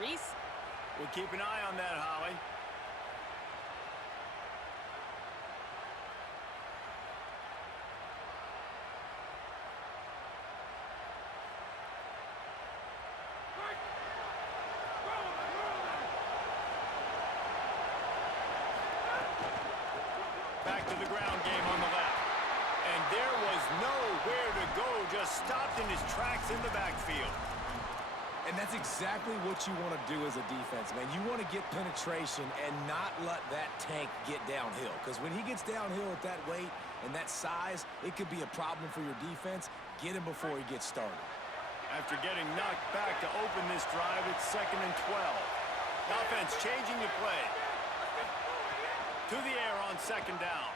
Reese? We'll keep an eye on that, Holly. Back to the ground game on the left. And there was nowhere to go, just stopped in his tracks in the backfield. And that's exactly what you want to do as a defense, man. You want to get penetration and not let that tank get downhill. Because when he gets downhill at that weight and that size, it could be a problem for your defense. Get him before he gets started. After getting knocked back to open this drive, it's 2nd and 12. Offense changing the play. To the air on 2nd down.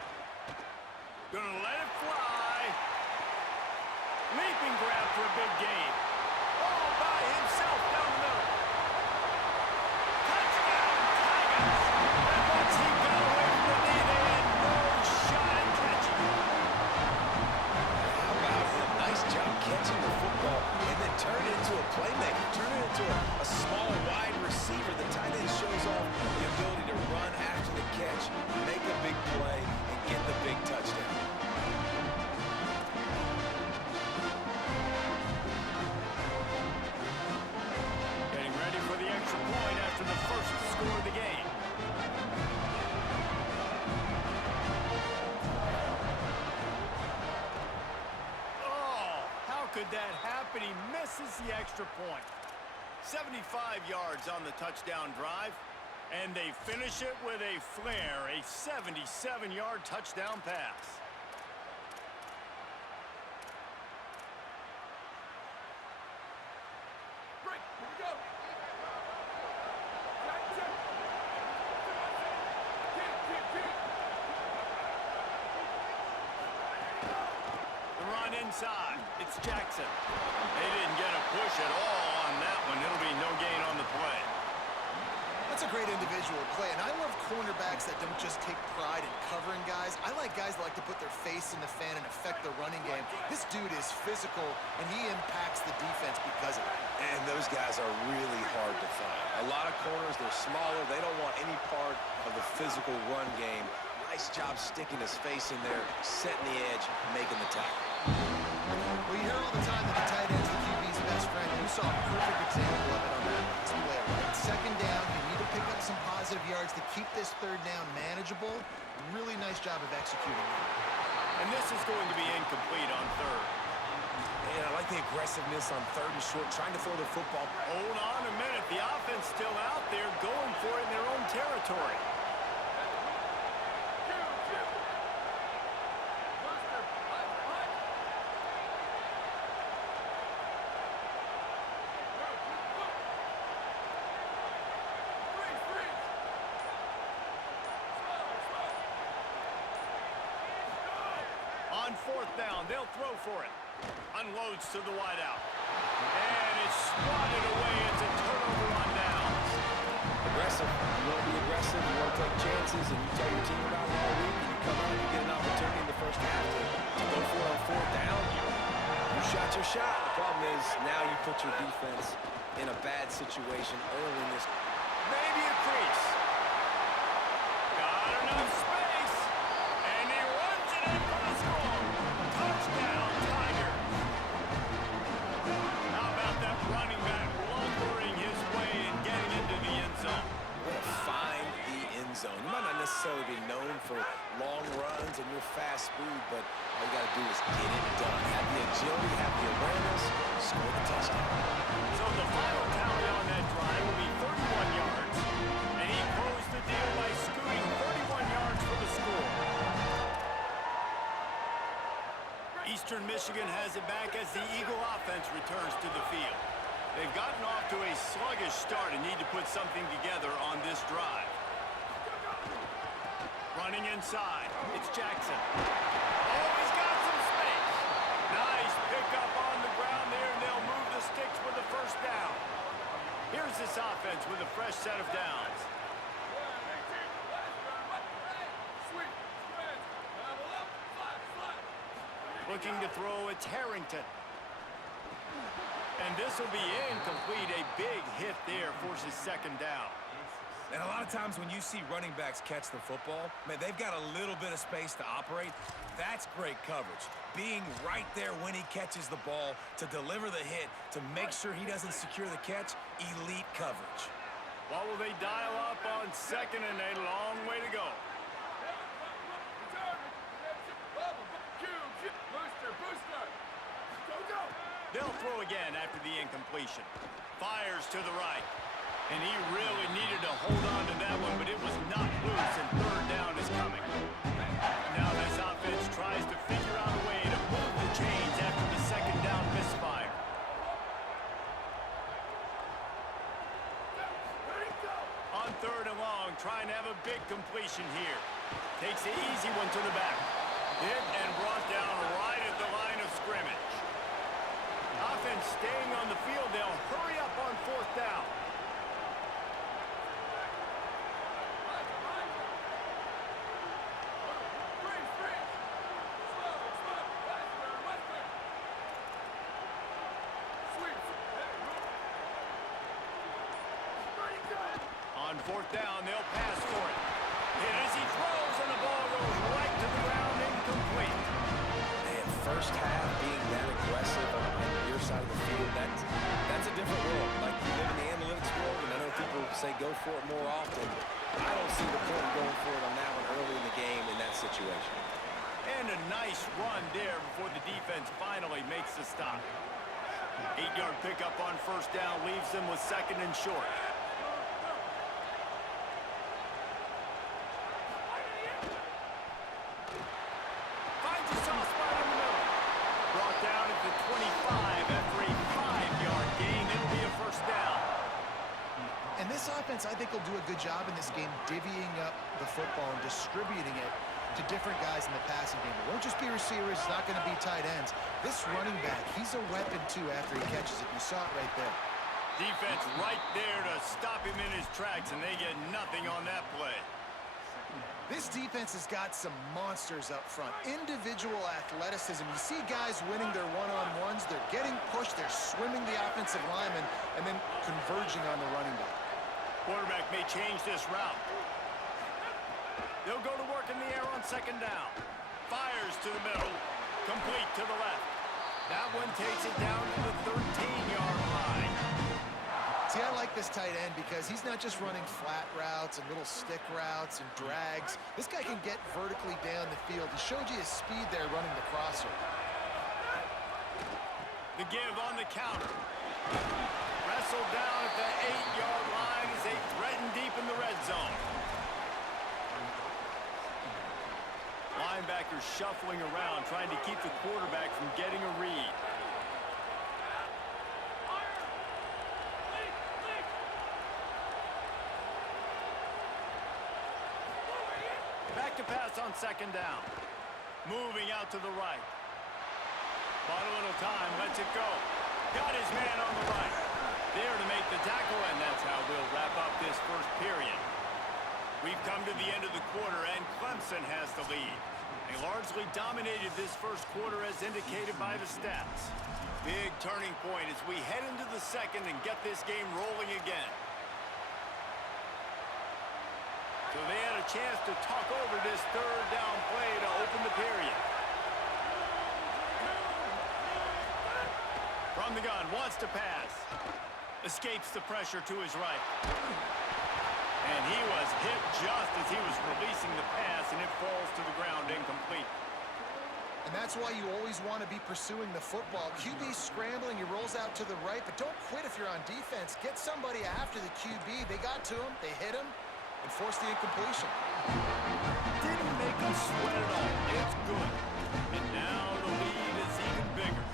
Gonna let it fly. Leaping grab for a big gain. All by himself down the middle. Touchdown, Tigers! And once he got away from the knee, they had no shot at catching him. How about him? Nice job catching the football and then turn it into a playmaker. Turn it into a small, wide receiver. The tight end shows off the ability to run after the catch, make a big play, and get the big touchdown. Getting ready for the extra point after the first score of the game. Oh, how could that happen? He misses the extra point. 75 yards on the touchdown drive. And they finish it with a flair, a 77-yard touchdown pass. Break, here we go. The run inside. It's Jackson. They didn't get a push at all on that one. It'll be no gain on the play. That's a great individual play, and I love cornerbacks that don't just take pride in covering guys. I like guys that like to put their face in the fan and affect the running game. This dude is physical, and he impacts the defense because of it. And those guys are really hard to find. A lot of corners, they're smaller. They don't want any part of the physical run game. Nice job sticking his face in there, setting the edge, making the tackle. Well, you hear all the time that the tight end's the QB's best friend. You saw a perfect example of it on that last play. Right? 2nd down, you need to pick up some positive yards to keep this 3rd down manageable. Really nice job of executing that. And this is going to be incomplete on 3rd. Man, I like the aggressiveness on 3rd and short, trying to throw the football. Hold on a minute. The offense still out there going for it in their own territory. On 4th down, they'll throw for it. Unloads to the wideout. And it's swatted away. It's a turnover on downs. Aggressive. You want to be aggressive. You want to take chances, and you tell your team about it all week, and you come out and you get an opportunity in the first half to go for it on 4th down. You shot your shot. The problem is now you put your defense in a bad situation early in this. Maybe a crease. Got enough space. And he runs it in for the score. Touchdown, Tigers. How about that running back lumbering his way and getting into the end zone? You're going to find the end zone. You might not necessarily be known for long runs and your fast speed, but all you got to do is get it done. Have the agility, have the awareness, score the touchdown. So the final tally on that drive will be 31 yards. And he closed the deal by scooting 31 yards for the score. Eastern Michigan has it back as the Eagle offense returns to the field. They've gotten off to a sluggish start and need to put something together on this drive. Running inside, it's Jackson. Oh, he's got some space. Nice pickup on the ground there, and they'll move the sticks with the 1st down. Here's this offense with a fresh set of downs. Looking to throw, it's Harrington. And this will be incomplete, a big hit hit there forces second down. And a lot of times when you see running backs catch the football, man, they've got a little bit of space to operate. That's great coverage. Being right there when he catches the ball to deliver the hit, to make sure he doesn't secure the catch, elite coverage. What will they dial up on second and a long way to go? They'll throw again after the incompletion. Fires to the right. And he really needed to hold on to that one, but it was not loose, and third down is coming. Now this offense tries to figure out a way to move the chains after the second down misfire. On third and long, trying to have a big completion here. Takes the easy one to the back. Hit and brought down right at the line of scrimmage. Offense staying on the field. They'll hurry up on fourth down. On fourth down, they'll pass for it. Hit as he throws, and the ball goes right to the ground, incomplete. Man, first half being that aggressive on your side of the field, that's a different world. Like, you live in the analytics world, and I know people say go for it more often. I don't see the point of going for it on that one early in the game in that situation. And a nice run there before the defense finally makes the stop. 8-yard pickup on first down leaves them with second and short. Finds a soft spot in the middle. Brought down at the 25 after a 5-yard gain. It'll be a first down. And this offense, I think, will do a good job in this game divvying up the football and distributing it to different guys in the passing game. It won't just be receivers. It's not going to be tight ends. This running back, he's a weapon, too, after he catches it. You saw it right there. Defense right there to stop him in his tracks, and they get nothing on that play. This defense has got some monsters up front. Individual athleticism. You see guys winning their one-on-ones. They're getting pushed. They're swimming the offensive lineman and then converging on the running back. Quarterback may change this route. They'll go to work in the air on second down. Fires to the middle. Complete to the left. That one takes it down to the 13-yard line. See, I like this tight end because he's not just running flat routes and little stick routes and drags. This guy can get vertically down the field. He showed you his speed there running the crosser. The give on the counter. Wrestled down at the 8-yard line as they threaten deep in the red zone. Linebackers shuffling around, trying to keep the quarterback from getting a read. Back to pass on second down. Moving out to the right. Bought a little time, lets it go. Got his man on the right. There to make the tackle, and that's how we'll wrap up this first period. We've come to the end of the quarter, and Clemson has the lead. They largely dominated this first quarter as indicated by the stats. Big turning point as we head into the second and get this game rolling again. So they had a chance to talk over this third down play to open the period. From the gun, wants to pass. Escapes the pressure to his right. And he was hit just as he was releasing the pass, and it falls to the ground incomplete. And that's why you always want to be pursuing the football. QB scrambling, he rolls out to the right, but don't quit if you're on defense. Get somebody after the QB. They got to him, they hit him, and forced the incompletion. Didn't make him sweat at all. It's good. And now the lead is even bigger.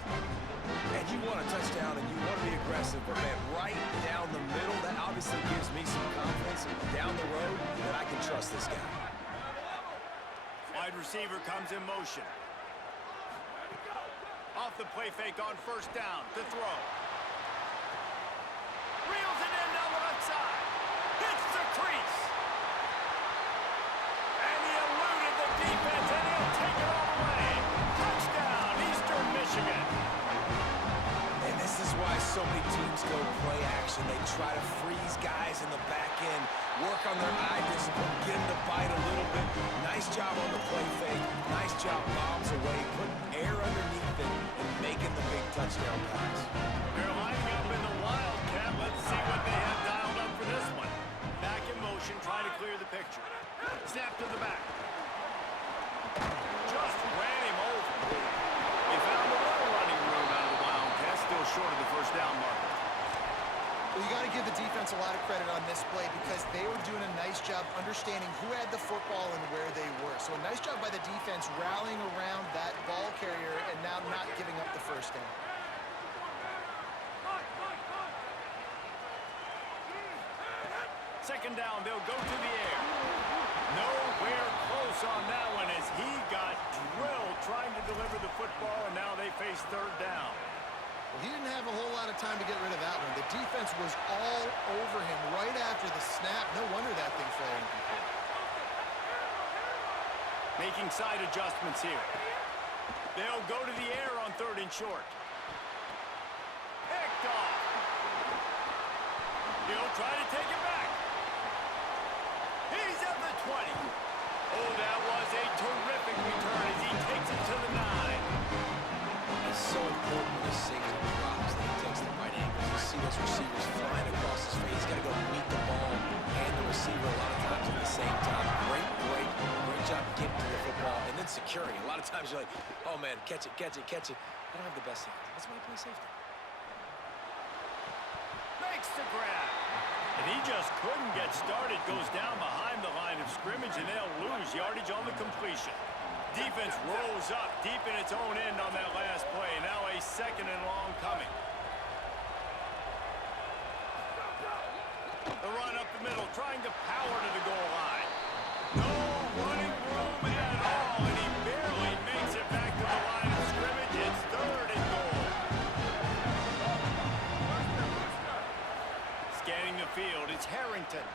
And you want a touchdown and you want to be aggressive, but man, right down the middle, that obviously gives me some confidence down the road that I can trust this guy. Wide receiver comes in motion. Off the play fake on first down to throw. Reels it in down the left side. Hits the crease. And he eluded the defense, and he'll take it all the way. Touchdown, Eastern Michigan. And this is why so many teams go play action. They try to to freeze guys in the back end, work on their eye discipline, get them to bite a little bit. Nice job on the play fake. Nice job bombs away, putting air underneath it and making the big touchdown pass. They're lining up in the Wildcat. Let's see what they have dialed up for this one. Back in motion, trying to clear the picture. Snap to the back. Just ran him over. He found a little running room out of the Wildcats, still short of the first down marker. Well, you got to give the defense a lot of credit on this play because they were doing a nice job understanding who had the football and where they were. So a nice job by the defense rallying around that ball carrier and now not giving up the first down. Second down, they'll go to the air. Nowhere close on that one as he got drilled trying to deliver the football, and now they face third down. Well, he didn't have a whole lot of time to get rid of that one. The defense was all over him right after the snap. No wonder that thing fell incomplete. Making side adjustments here. They'll go to the air on third and short. Picked off. He'll try to take it back. He's at the 20. Oh, that was a terrific return as he takes it to the 9. It's so important when the safety drops that he takes the right angles. You see those receivers flying across his face. He's got to go meet the ball and the receiver a lot of times at the same time. Great break. Great job getting to the football and then securing. A lot of times you're like, oh, man, catch it, catch it, catch it. I don't have the best hands. That's why I play safety. Makes the grab. And he just couldn't get started. Goes down behind the line of scrimmage, and they'll lose yardage on the completion. Defense rolls up deep in its own end on that last play. Now a second and long coming. The run up the middle, trying to power to the goal line. No running room at all, and he barely makes it back to the line of scrimmage. It's third and goal. Scanning the field, it's Harrington.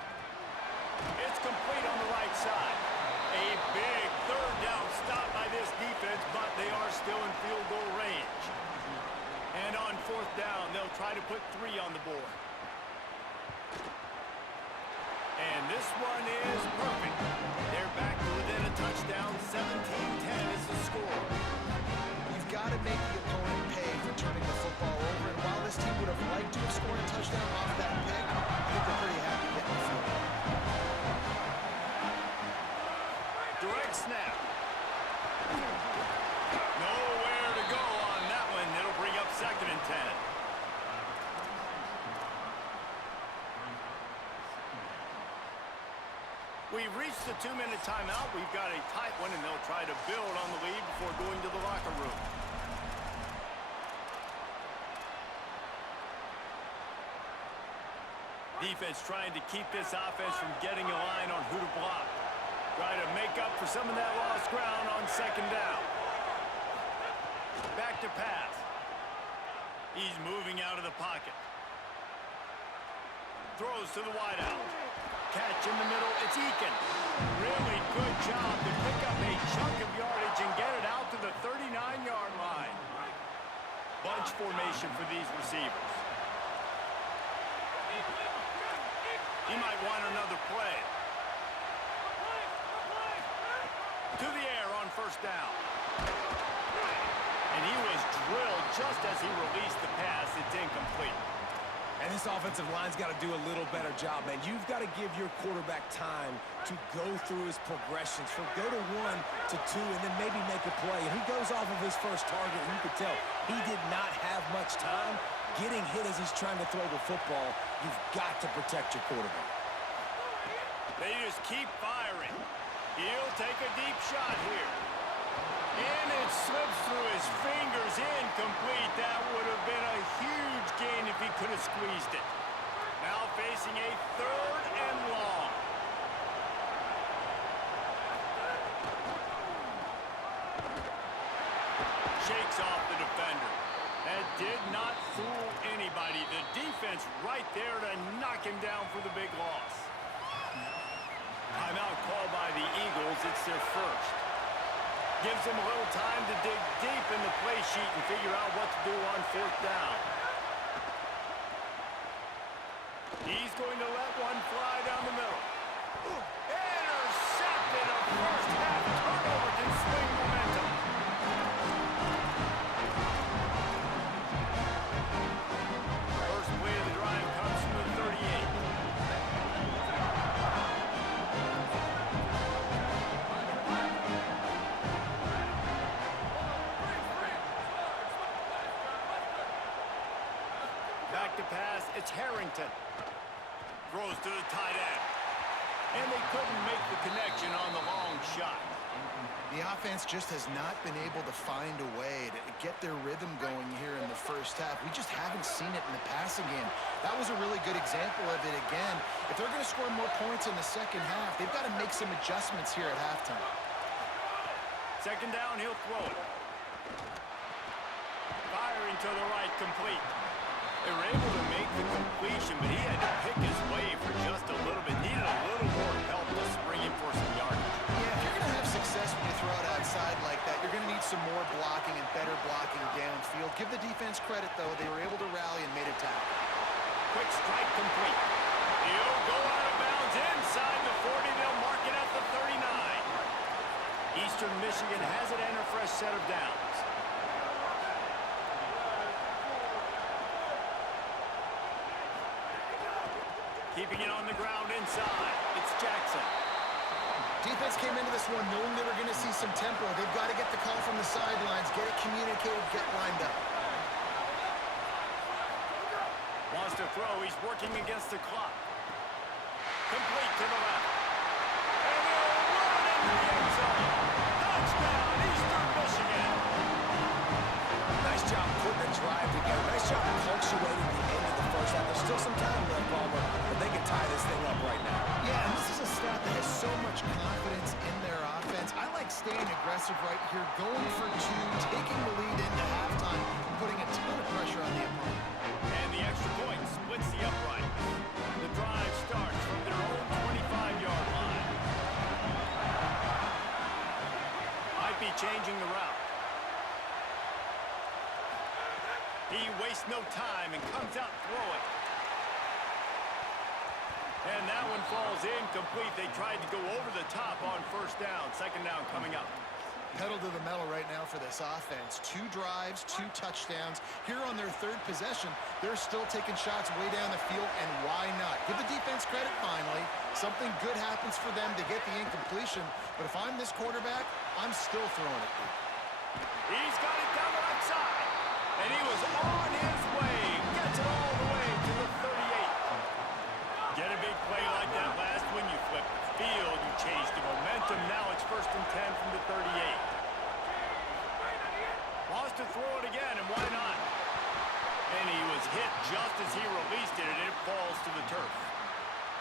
It's complete on the right side. A big third down stop by this defense, but they are still in field goal range. And on fourth down, they'll try to put 3 on the board. And this one is perfect. They're back to within a touchdown. 17-10 is the score. You've got to make the opponent pay for turning the football over. And while this team would have liked to have scored a touchdown off that pick, I think they're pretty happy getting the field. Direct snap. Nowhere to go on that one. It'll bring up second and 10. We've reached the 2-minute timeout. We've got a tight one, and they'll try to build on the lead before going to the locker room. Defense trying to keep this offense from getting a line on who to block. Trying to make up for some of that lost ground on second down. Back to pass. He's moving out of the pocket. Throws to the wideout. Catch in the middle, it's Eakin. Really good job to pick up a chunk of yardage and get it out to the 39-yard line. Bunch formation for these receivers. He might want another play. To the air on first down. And he was drilled just as he released the pass. It's incomplete. And this offensive line's got to do a little better job, man. You've got to give your quarterback time to go through his progressions, from go to 1 to 2, and then maybe make a play. And he goes off of his first target, and you could tell he did not have much time getting hit as he's trying to throw the football. You've got to protect your quarterback. They just keep firing. He'll take a deep shot here. And it slips through his fingers, incomplete. That would have been a huge gain if he could have squeezed it. Now facing a third and long. Shakes off the defender. That did not fool anybody. The defense right there to knock him down for the big loss. Timeout called by the Eagles. It's their first. Gives them a little time to dig deep in the play sheet and figure out what to do on fourth down. He's going to let one fly down the middle. Intercepted. A first half turnover can swing momentum. First play of the drive comes from the 38. Back to pass, it's Harrington. Throws to the tight end. And they couldn't make the connection on the long shot. The offense just has not been able to find a way to get their rhythm going here in the first half. We just haven't seen it in the passing game. That was a really good example of it again. If they're going to score more points in the second half, they've got to make some adjustments here at halftime. Second down, he'll throw it. Firing to the right, complete. They were able to make the completion, but he had to pick his way for just a little bit. Needed a little more help to spring him for some yardage. Yeah, if you're going to have success when you throw it outside like that, you're going to need some more blocking and better blocking downfield. Give the defense credit, though. They were able to rally and made a tackle. Quick strike complete. He'll go out of bounds inside the 40. They'll mark it at the 39. Eastern Michigan has it and a fresh set of downs. Keeping it on the ground inside. It's Jackson. Defense came into this one knowing they were going to see some tempo. They've got to get the call from the sidelines, get it communicated, get lined up. Wants to throw. He's working against the clock. Complete to the left. And he'll run into the end zone. Touchdown, Eastern Michigan. Nice job putting the drive together. Nice job punctuating the end of the first half. There's still some time left, Palmer, but they can tie this thing up right now. Yeah, and this is a staff that has so much confidence in their offense. I like staying aggressive right here, going for two, taking the lead into halftime, and putting a ton of pressure on the opponent. And the extra point splits the upright. The drive starts from their own 25-yard line. Might be changing the route. He wastes no time and comes out throwing. And that one falls incomplete. They tried to go over the top on first down. Second down coming up. Pedal to the metal right now for this offense. 2 drives, 2 touchdowns. Here on their third possession, they're still taking shots way down the field, and why not? Give the defense credit finally. Something good happens for them to get the incompletion, but if I'm this quarterback, I'm still throwing it. He's got it down the right side. And he was on his way. Gets it all the way to the 38. Get a big play like that last when you flip the field. You change the momentum. Now it's first and 10 from the 38. Wants to throw it again, and why not? And he was hit just as he released it, and it falls to the turf.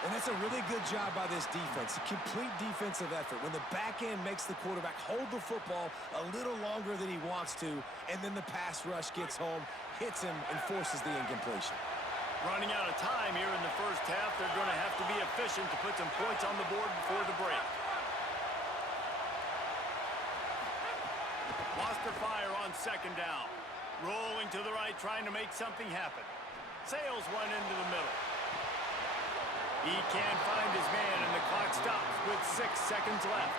And that's a really good job by this defense. A complete defensive effort. When the back end makes the quarterback hold the football a little longer than he wants to, and then the pass rush gets home, hits him, and forces the incompletion. Running out of time here in the first half. They're going to have to be efficient to put some points on the board before the break. Wants to fire on second down. Rolling to the right, trying to make something happen. Sails one into the middle. He can't find his man, and the clock stops with 6 seconds left.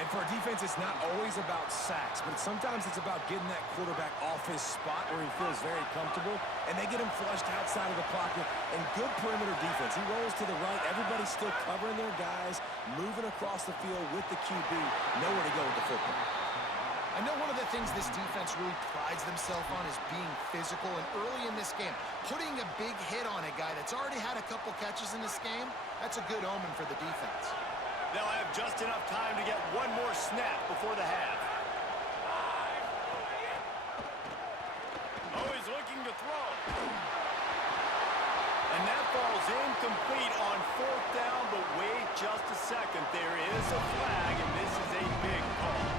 And for a defense, it's not always about sacks, but sometimes it's about getting that quarterback off his spot where he feels very comfortable, and they get him flushed outside of the pocket. And good perimeter defense. He rolls to the right. Everybody's still covering their guys, moving across the field with the QB. Nowhere to go with the football. I know one of the things this defense really prides themselves on is being physical, and early in this game, putting a big hit on a guy that's already had a couple catches in this game, that's a good omen for the defense. They'll have just enough time to get one more snap before the half. Oh, he's looking to throw. And that falls incomplete on fourth down, but wait just a second. There is a flag, and this is a big call.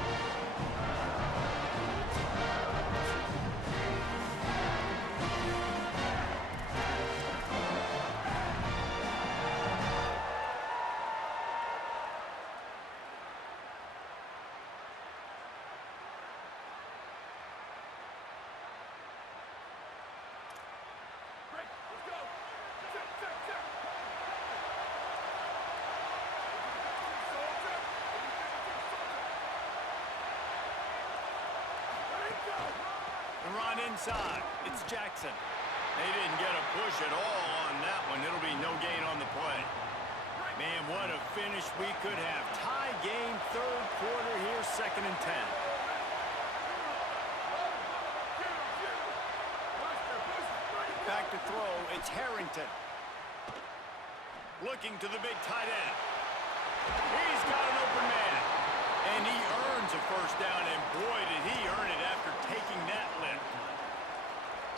inside. It's Jackson. They didn't get a push at all on that one. It'll be no gain on the play. Man, what a finish we could have. Tie game, third quarter here, 2nd and 10. Back to throw, it's Harrington. Looking to the big tight end. He's got an open man. And he earns a first down, and boy, did he earn it after taking that limp.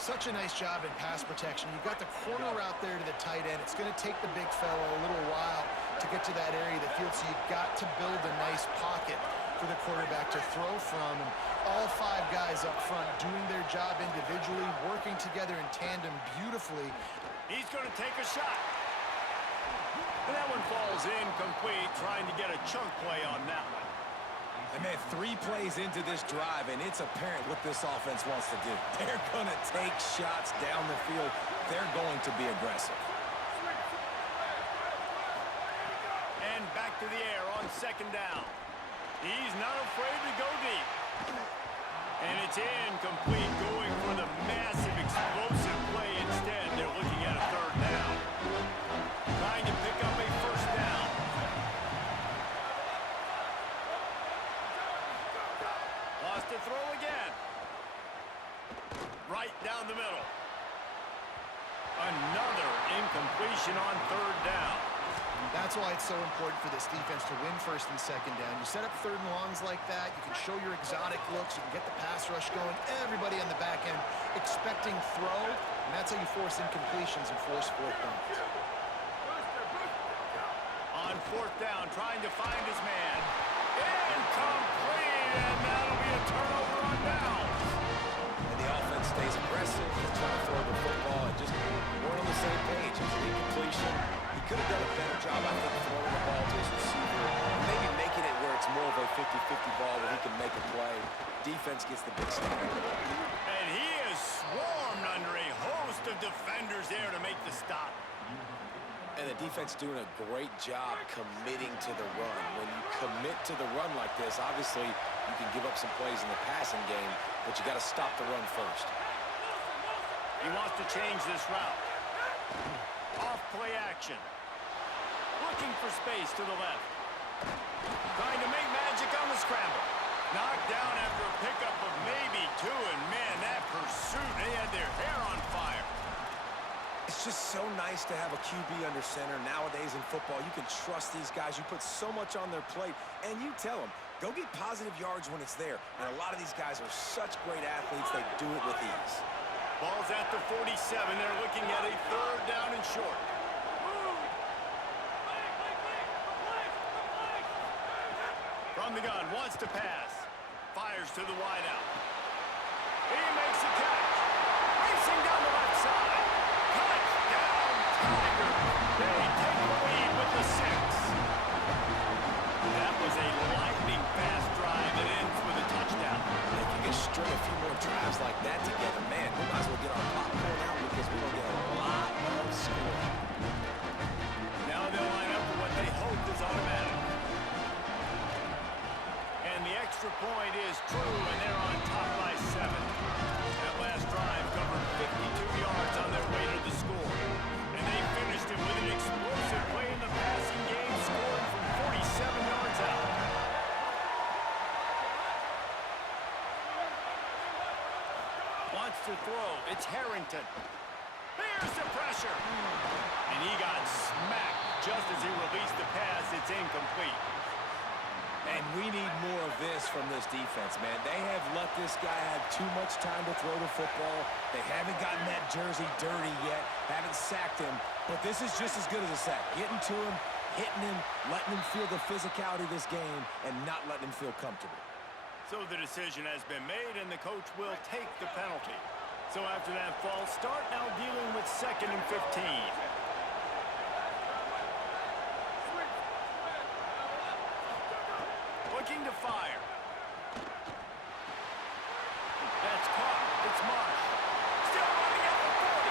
Such a nice job in pass protection. You've got the corner out there to the tight end. It's going to take the big fella a little while to get to that area of the field, so you've got to build a nice pocket for the quarterback to throw from. And all 5 guys up front doing their job individually, working together in tandem beautifully. He's going to take a shot. And that one falls incomplete, trying to get a chunk play on that one. And man, 3 plays into this drive, and it's apparent what this offense wants to do. They're going to take shots down the field. They're going to be aggressive. And back to the air on 2nd down. He's not afraid to go deep. And it's incomplete, going for the massive explosive play instead. They're looking at a 3rd down. Trying to pick up a first down. Lost to throw again. Right down the middle. Another incompletion on 3rd down. That's why it's so important for this defense to win 1st and 2nd down. You set up 3rd and longs like that, you can show your exotic looks, you can get the pass rush going, everybody on the back end expecting throw, and that's how you force incompletions and force 4th down. On 4th down, trying to find his man. Incomplete, and that'll be a turnover on downs. And the offense stays aggressive. They're trying to throw the football and just weren't on the same page. It's an incompletion. He could have done a better job, I think, throwing the ball to his receiver, and maybe making it where it's more of a 50-50 ball where he can make a play. Defense gets the big stop. And he is swarmed under a host of defenders there to make the stop. And the defense doing a great job committing to the run. When you commit to the run like this, obviously you can give up some plays in the passing game, but you got to stop the run first. He wants to change this route. Off play action. Looking for space to the left. Trying to make magic on the scramble. Knocked down after a pickup of maybe 2, and man, that pursuit, they had their hair on fire. It's just so nice to have a QB under center. Nowadays in football, you can trust these guys. You put so much on their plate, and you tell them, go get positive yards when it's there. And a lot of these guys are such great athletes, they do it with ease. Ball's at the 47. They're looking at a 3rd down and short. From the gun, wants to pass. Fires to the wideout. He makes a catch. Racing down the left side. Touchdown, Tiger. They take the lead with the 6. That was a lightning-fast drive. It ends with a touchdown. If you can string a few more drives like that together, man, we might as well get our popcorn out because we're going to get a lot of scoring. Now they'll line up for what they hope is automatic. And the extra point is true, and they're on top by 7. That last drive covered 52 yards on their way to the score. And they finished it with an explosive play in the passing game, scoring from 47 yards out. Wants to throw. It's Harrington. There's the pressure. And he got smacked just as he released the pass. It's incomplete. And we need more of this from this defense, man. They have let this guy have too much time to throw the football. They haven't gotten that jersey dirty yet, haven't sacked him. But this is just as good as a sack. Getting to him, hitting him, letting him feel the physicality of this game, and not letting him feel comfortable. So the decision has been made, and the coach will take the penalty. So after that false start, now dealing with 2nd and 15. Looking to fire. That's caught. It's Marsh. Still running at the 40.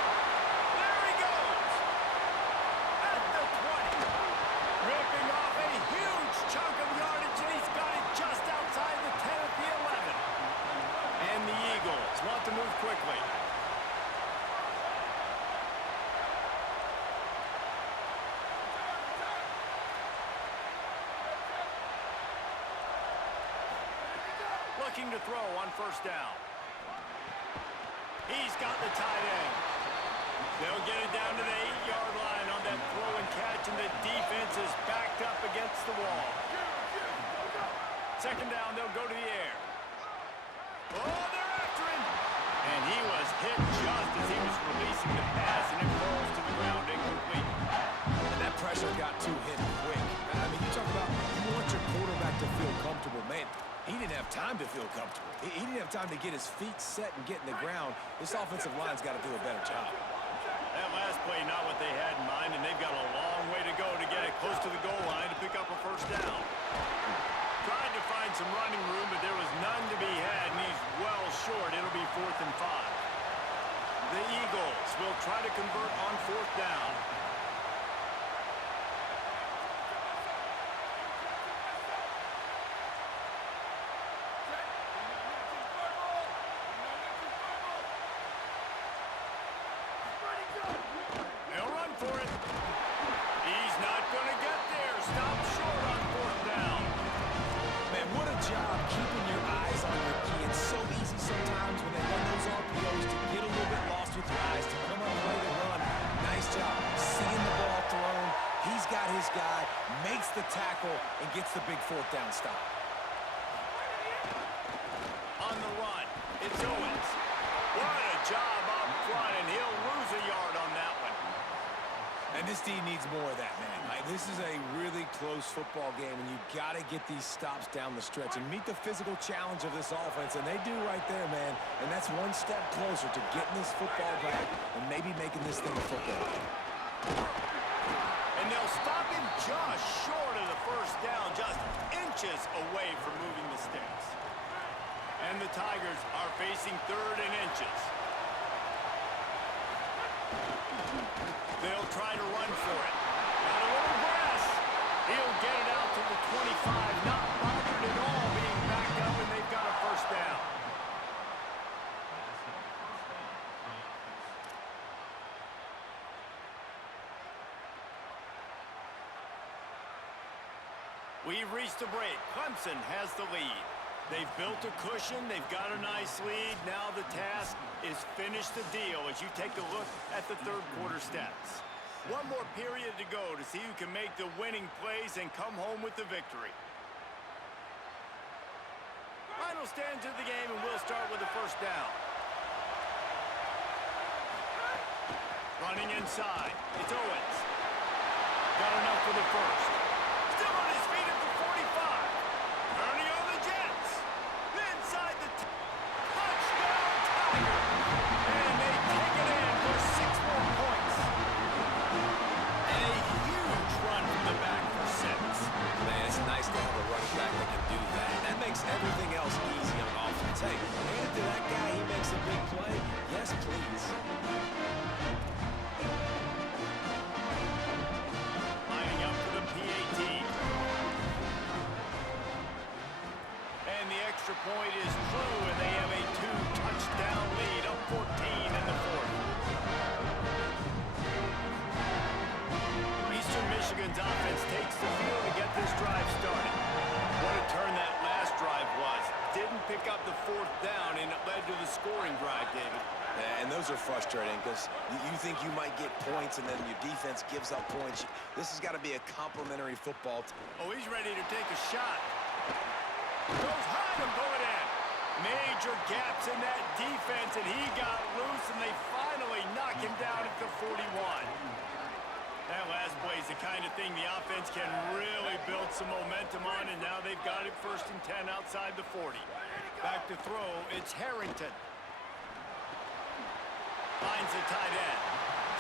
There he goes. At the 20. Ripping off a huge chunk of yardage, and he's got it just outside the 10 at the 11. And the Eagles want to move quickly. looking to throw on first down. He's got the tight end. They'll get it down to the 8-yard line on that throw and catch, and the defense is backed up against the wall. Second down, they'll go to the air. Oh, they're after him. And he was hit just as he was releasing the pass, and it falls to the ground incomplete. And that pressure got to him quick. I mean, you talk about you want your quarterback to feel comfortable. Man, he didn't have time to feel comfortable. He didn't have time to get his feet set and get in the ground. This offensive line's got to do a better job. That last play, not what they had in mind, and they've got a long way to go to get it close to the goal line to pick up a first down. Tried to find some running room, but there was none to be had, and he's well short. It'll be 4th and 5. The Eagles will try to convert on 4th down. They'll run for it. He's not going to get there. Stop short on 4th down. Man, what a job keeping your eyes on your key. It's so easy sometimes when they run those RPOs to get a little bit lost with your eyes, to come up play the run. Nice job seeing the ball thrown. He's got his guy, makes the tackle, and gets the big 4th down stop. On the run, it's Owens. What a job up front, and he'll lose a yard on that one. And this team needs more of that, man. This is a really close football game, and you've got to get these stops down the stretch and meet the physical challenge of this offense, and they do right there, man. And that's one step closer to getting this football back and maybe making this thing a football game. And they'll stop him just short of the first down, just inches away from moving the sticks. And the Tigers are facing 3rd and inches. They'll try to run for it. Got a little grass. He'll get it out to the 25, not bothered at all being backed up, and they've got a first down. We've reached a break. Clemson has the lead. They've built a cushion. They've got a nice lead. Now the task is finish the deal as you take a look at the 3rd quarter stats. One more period to go to see who can make the winning plays and come home with the victory. Final stands of the game, and we'll start with the first down. Running inside. It's Owens. Got enough for the first. Still on his feet at the 45. Turning on the Jets. Inside the touchdown Tiger. And they take it in for 6 more points. And a huge run from the back for 6. Man, it's nice to have a running back that can do that. That makes everything else easy on offense. Hey, hand it to that guy, he makes a big play. Yes, please. Lining up for the PAT. And the extra point is true, and they have a 2-touchdown lead, up 14 in the 4th. Eastern Michigan's offense takes the field to get this drive started. What a turn that last drive was. Didn't pick up the 4th down, and it led to the scoring drive, David. Yeah, and those are frustrating because you think you might get points and then your defense gives up points. This has got to be a complimentary football team. Oh, he's ready to take a shot. Goes high to pull it in. Major gaps in that defense, and he got loose, and they finally knock him down at the 41. That last play is the kind of thing the offense can really build some momentum on, and now they've got it 1st and 10 outside the 40. Back to throw, it's Harrington. Finds the tight end.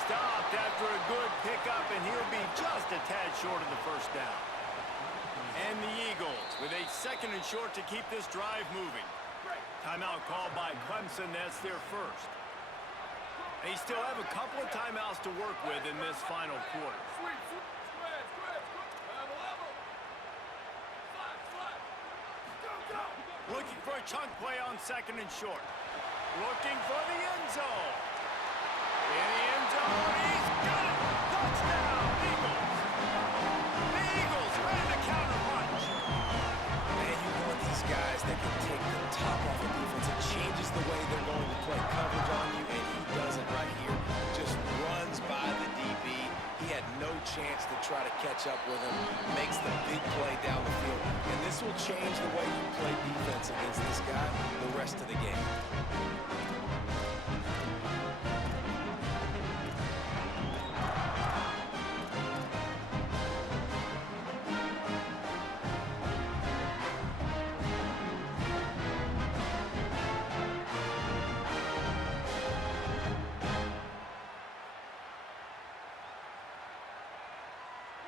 Stopped after a good pickup, and he'll be just a tad short of the first down. And the Eagles with a 2nd and short to keep this drive moving. Timeout called by Clemson. That's their first. They still have a couple of timeouts to work with in this final quarter. Looking for a chunk play on 2nd and short. Looking for the end zone. In the end zone, he's got it. Touchdown, Eagles. The Eagles ran the counter punch. Man, you want these guys that can take the top catch up with him, makes the big play down the field. And this will change the way you play defense against this guy the rest of the game.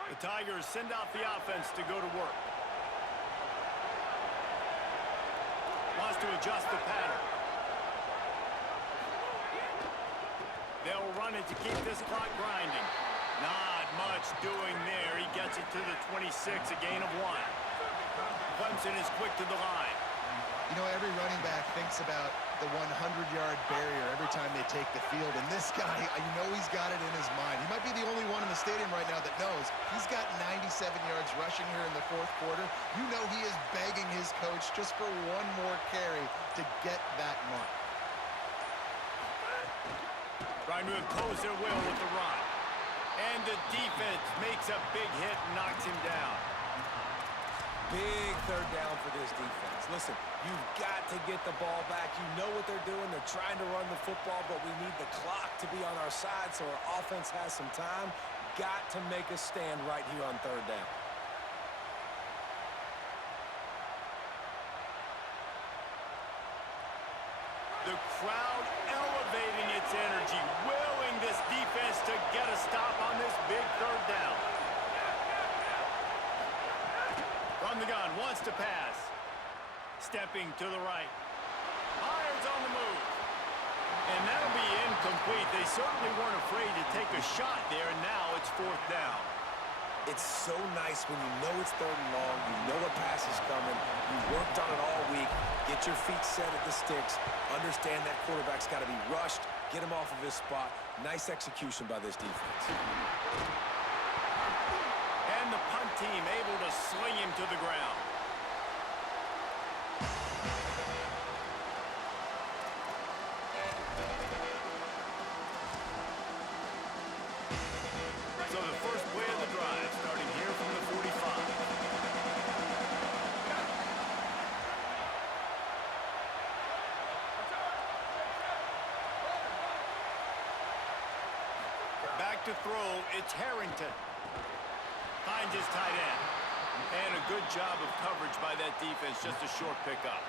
The Tigers send out the offense to go to work. Wants to adjust the pattern. They'll run it to keep this clock grinding. Not much doing there. He gets it to the 26, a gain of 1. Clemson is quick to the line. You know, every running back thinks about the 100-yard barrier every time they take the field. And this guy, you know he's got it in his mind. He might be the only one in the stadium right now that knows he's got 97 yards rushing here in the fourth quarter. You know he is begging his coach just for one more carry to get that mark. Trying to impose their will with the run. And the defense makes a big hit and knocks him down. Big third down for this defense. Listen, you've got to get the ball back. You know what they're doing. They're trying to run the football, but we need the clock to be on our side so our offense has some time. Got to make a stand right here on third down. The crowd elevating its energy, willing this defense to get a stop on this big third down. From the gun, wants to pass. Stepping to the right. Myers on the move. And that'll be incomplete. They certainly weren't afraid to take a shot there, and now it's fourth down. It's so nice when you know it's third and long, you know a pass is coming, you worked on it all week, get your feet set at the sticks, understand that quarterback's got to be rushed, get him off of his spot. Nice execution by this defense. And the punt team able to sling him to the ground. So the first play of the drive starting here from the 45. Back to throw, it's Harrington. Finds his tight end. And a good job of coverage by that defense, just a short pickup.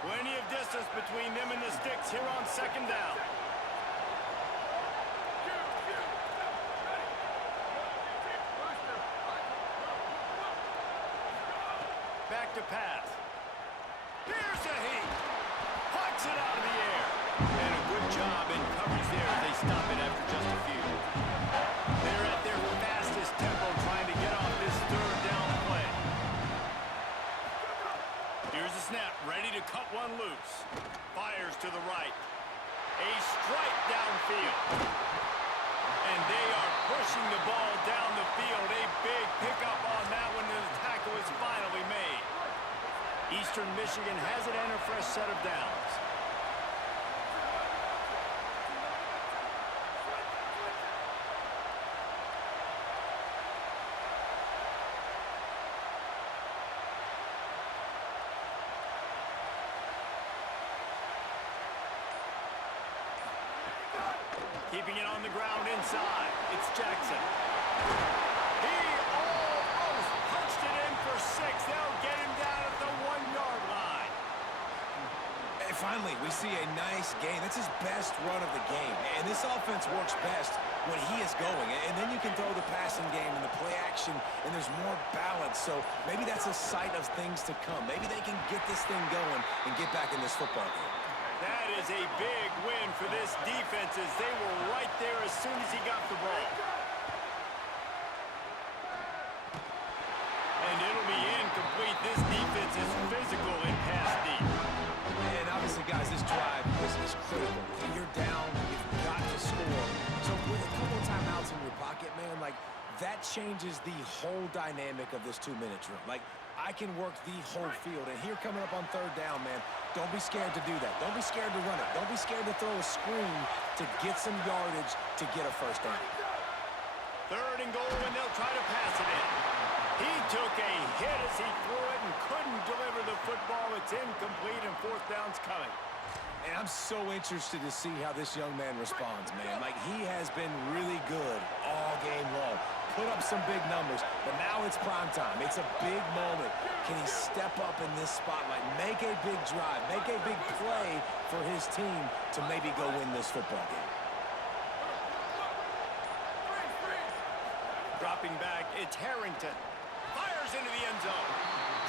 Plenty of distance between them and the sticks here on second down. Back to pass. Here's the heat. Pucks it out of the air. And a good job in coverage there as they stop it after just a few. They're at their fastest tempo trying to get off this third down play. Here's the snap, ready to cut one loose. Fires to the right. A strike downfield. And they are pushing the ball down the field. A big pickup on that one, and the tackle is finally made. Eastern Michigan has it and a fresh set of downs. Keeping it on the ground inside. It's Jackson. He almost punched it in for 6. They'll get him down at the 1-yard line. And finally, we see a nice gain. That's his best run of the game. And this offense works best when he is going. And then you can throw the passing game and the play action, and there's more balance. So maybe that's a sight of things to come. Maybe they can get this thing going and get back in this football game. That is a big win for this defense as they were right there as soon as he got the ball. And it'll be incomplete. This defense is physical in pass deep. And obviously, guys, this drive is critical. When you're down, you've got to score. So with a couple of timeouts in your pocket, man, like, that changes the whole dynamic of this 2-minute drill. Like, I can work the whole field. And here coming up on third down, man, don't be scared to do that. Don't be scared to run it. Don't be scared to throw a screen to get some yardage to get a first down. Third and goal, and they'll try to pass it in. He took a hit as he threw it and couldn't deliver the football. It's incomplete, and fourth down's coming. And I'm so interested to see how this young man responds, man. Like, he has been really good all game long. Put up some big numbers, but now it's prime time. It's a big moment. Can he step up in this spotlight, make a big drive, make a big play for his team to maybe go win this football game? Dropping back, it's Harrington. Fires into the end zone.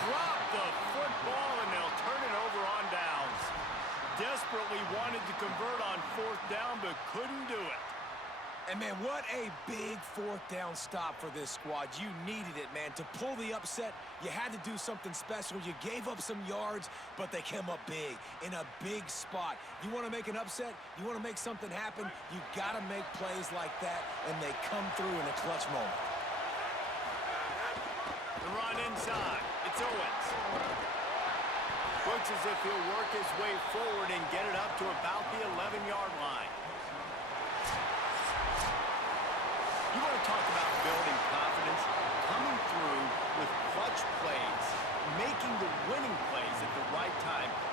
Drop the football, and they'll turn it over on downs. Desperately wanted to convert on fourth down, but couldn't do it. And, man, what a big fourth down stop for this squad. You needed it, man. To pull the upset, you had to do something special. You gave up some yards, but they came up big, in a big spot. You want to make an upset? You want to make something happen? You got to make plays like that, and they come through in a clutch moment. The run inside. It's Owens. Looks as if he'll work his way forward and get it up to about the 11-yard line.